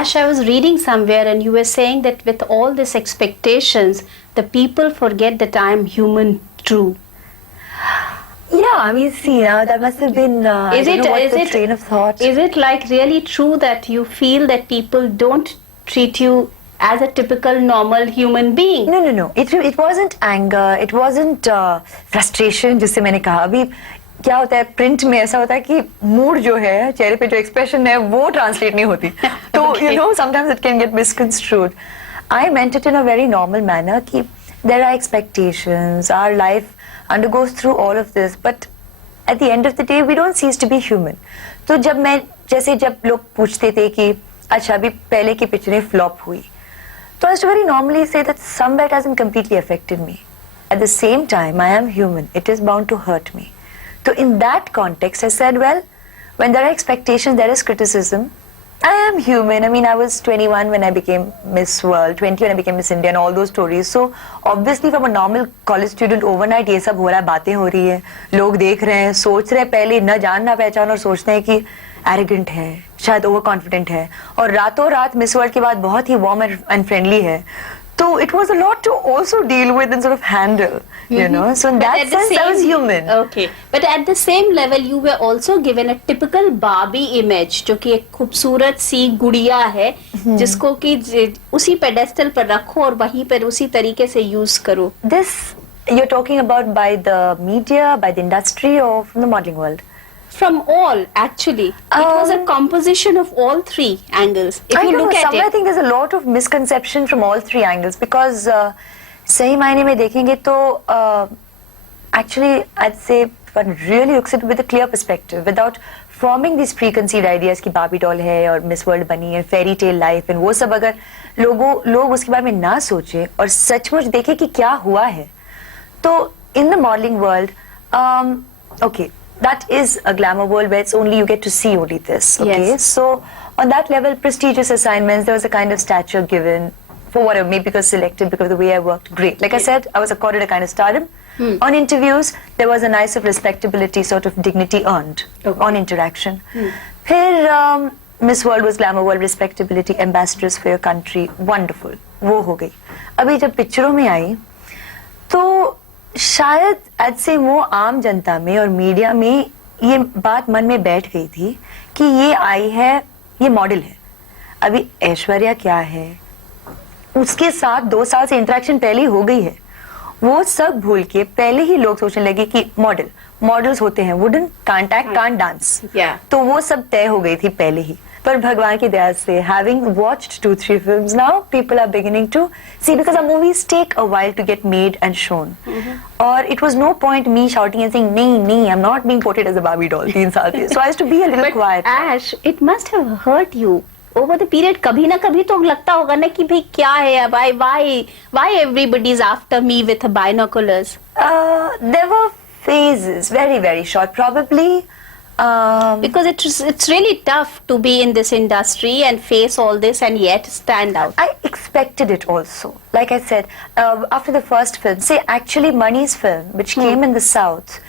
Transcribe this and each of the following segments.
Ash, I was reading somewhere and you were saying that with all these expectations, the people forget that I am human too. Yeah, I mean, see, that must have been, I don't know what's the train of thought. Is it like really true that you feel that people don't treat you as a typical normal human being? No. It wasn't anger, it wasn't frustration, जिससे मैंने कहा अभी क्या होता है print में ऐसा होता है कि मूड जो है चेहरे पे जो एक्सप्रेशन है वो ट्रांसलेट नहीं होती तो you know sometimes it can get misconstrued. I meant it in a very normal manner कि there are expectations, our life undergoes through all of this, but at the end of the day we don't cease to be human. तो जब लोग पूछते थे कि अच्छा अभी पहले की पिक्चरें फ्लॉप हुई तो I used to very normally say that somewhere it hasn't completely affected me. At the same time, I am human. It is bound to hurt me. So in that context, I said, well, when there are expectations, there is criticism. I am human. I mean, I was 21 when I became Miss World, 20 when I became Miss India, and all those stories. So obviously, from a normal college student, overnight ये सब हो रहा है, बातें हो रही है, लोग देख रहे हैं, सोच रहे हैं पहले न जान ना पहचान और सोचते हैं कि एरोगेंट है, शायद ओवर कॉन्फिडेंट है, और रातों रात मिस वर्ल्ड के बाद बहुत ही वार्म एंड फ्रेंडली है. So it was a lot to also deal with and sort of handle, you know. So in that sense, I was human. Okay, but at the same level, you were also given a typical Barbie image, जो कि एक खूबसूरत सी गुड़िया है, जिसको कि उसी pedestal पर रखो और वहीं पर उसी तरीके से use करो. This you're talking about by the media, by the industry, or from the modeling world? From all, actually. It was a composition of all three angles. If you look at it. I think there's a lot of misconception from all three angles because सही मायने में देखेंगे तो actually I'd say one really looks at it with a clear perspective without forming these preconceived ideas कि Barbie doll है और Miss World बनी है fairy tale life and वो सब अगर लोग उसके बारे में ना सोचे और सचमुच देखें कि क्या हुआ है तो in the modeling world okay that is a glamour world where it's only you get to see only this. Okay, yes. So on that level, prestigious assignments, there was a kind of stature given for whatever, maybe because selected because of the way I worked. Great. Like I said, I was accorded a kind of stardom. On interviews, there was a nice of respectability, sort of dignity earned on interaction. फिर Miss World was glamour world, respectability, ambassadors for your country, wonderful. वो हो गई. अभी जब पिक्चरों में आई, तो शायद आज से वो आम जनता में और मीडिया में ये बात मन में बैठ गई थी कि ये आई है ये मॉडल है अभी ऐश्वर्या क्या है उसके साथ 2 साल से इंटरेक्शन पहले ही हो गई है वो सब भूल के पहले ही लोग सोचने लगे कि मॉडल्स होते हैं वुडन कांटेक्ट कांट डांस तो वो सब तय हो गई थी पहले ही पर भगवान की दया से having watched 2-3 films now people are beginning to see because our movies take a while to get made and shown or it was no point me shouting and saying nahi I'm not being portrayed as a Barbie doll 3 साल से so I used to be a little quiet. Ash, it must have hurt you over the period कभी ना कभी तो लगता होगा ना कि भाई क्या है why everybody is after me with binoculars. There were phases very very short probably because it's really tough to be in this industry and face all this and yet stand out. I expected it also. Like I said, after the first film, say actually Mani's film, which came in the South,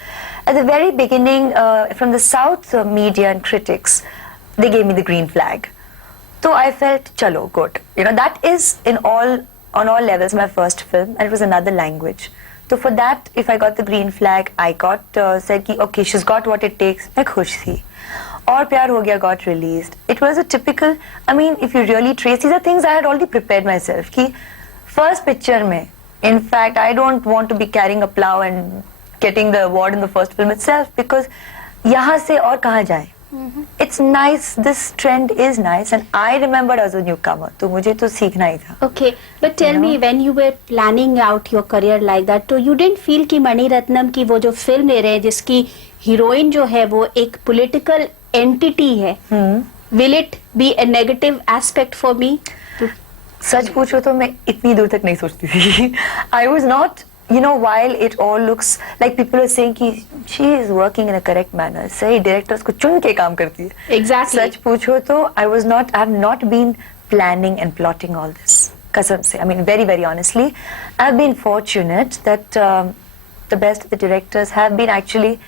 at the very beginning, from the South media and critics, they gave me the green flag. So I felt, chalo, good. You know, that is on all levels my first film, and it was another language. So for that, if I got the green flag, I got said कि okay, she's got what it takes. मैं खुश थी. और प्यार हो गया got released. It was a typical. I mean, if you really trace, these are things I had already prepared myself. कि first picture में, in fact, I don't want to be carrying a plow and getting the award in the first film itself because यहाँ से और कहाँ जाए? It's nice. This trend is nice, and I remembered as a newcomer. तो मुझे तो सीखना ही था. Okay, but tell me when you were planning out your career like that, तो you didn't feel कि मणि रत्नम की वो जो फिल्म ले रहे हैं जिसकी हीरोइन जो है वो एक political entity है, will it be a negative aspect for me? सच पूछो तो मैं इतनी दूर तक नहीं सोचती थी. I was not. You know, while it all looks like people are saying कि she is working in a correct manner, सही directors को चुन के काम करती है. Exactly. सच पूछो तो I have not been planning and plotting all this. कसम से, I mean very very honestly, I've been fortunate that the best of the directors have been actually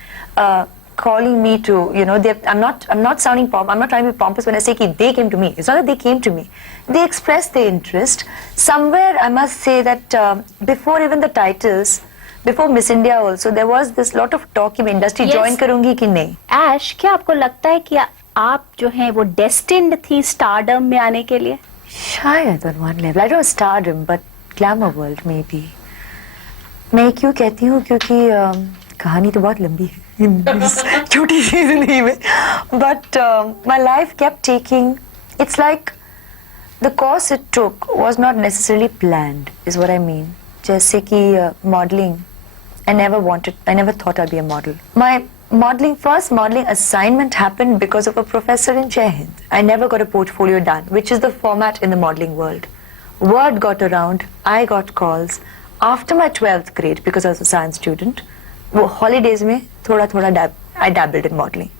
calling me to, you know, I'm not sounding I'm not trying to be pompous when I say that they came to me. It's not that they came to me. They expressed their interest. Somewhere I must say that before even the titles, before Miss India also, there was this lot of talk कि मैं industry Yes. join करूंगी कि नहीं. Ash, क्या आपको लगता है कि आप जो हैं वो destined थी stardom में आने के लिए? शायद on one level. I don't know stardom, but glamour world maybe. मैं क्यों कहती हूँ क्योंकि कहानी तो बहुत लंबी है छोटी सी जिंदगी में. But my life kept taking. It's like the course it took was not necessarily planned, is what I mean. जैसे कि modeling. I never thought I'd be a model. My first modeling assignment happened because of a professor in Jai Hind. I never got a portfolio done, which is the format in the modeling world. Word got around, I got calls. After my 12th grade, because I was a science student, holidays mein I dabbled in modeling.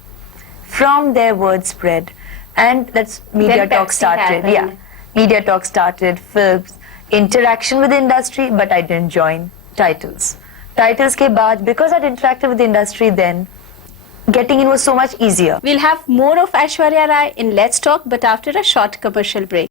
From there, word spread, and that's media Then talk Pepsi started. happened. Yeah, media talk started, films, interaction with the industry, but I didn't join. Titles ke baad, because I'd interacted with the industry then, getting in was so much easier. We'll have more of Aishwarya Rai in Let's Talk, but after a short commercial break.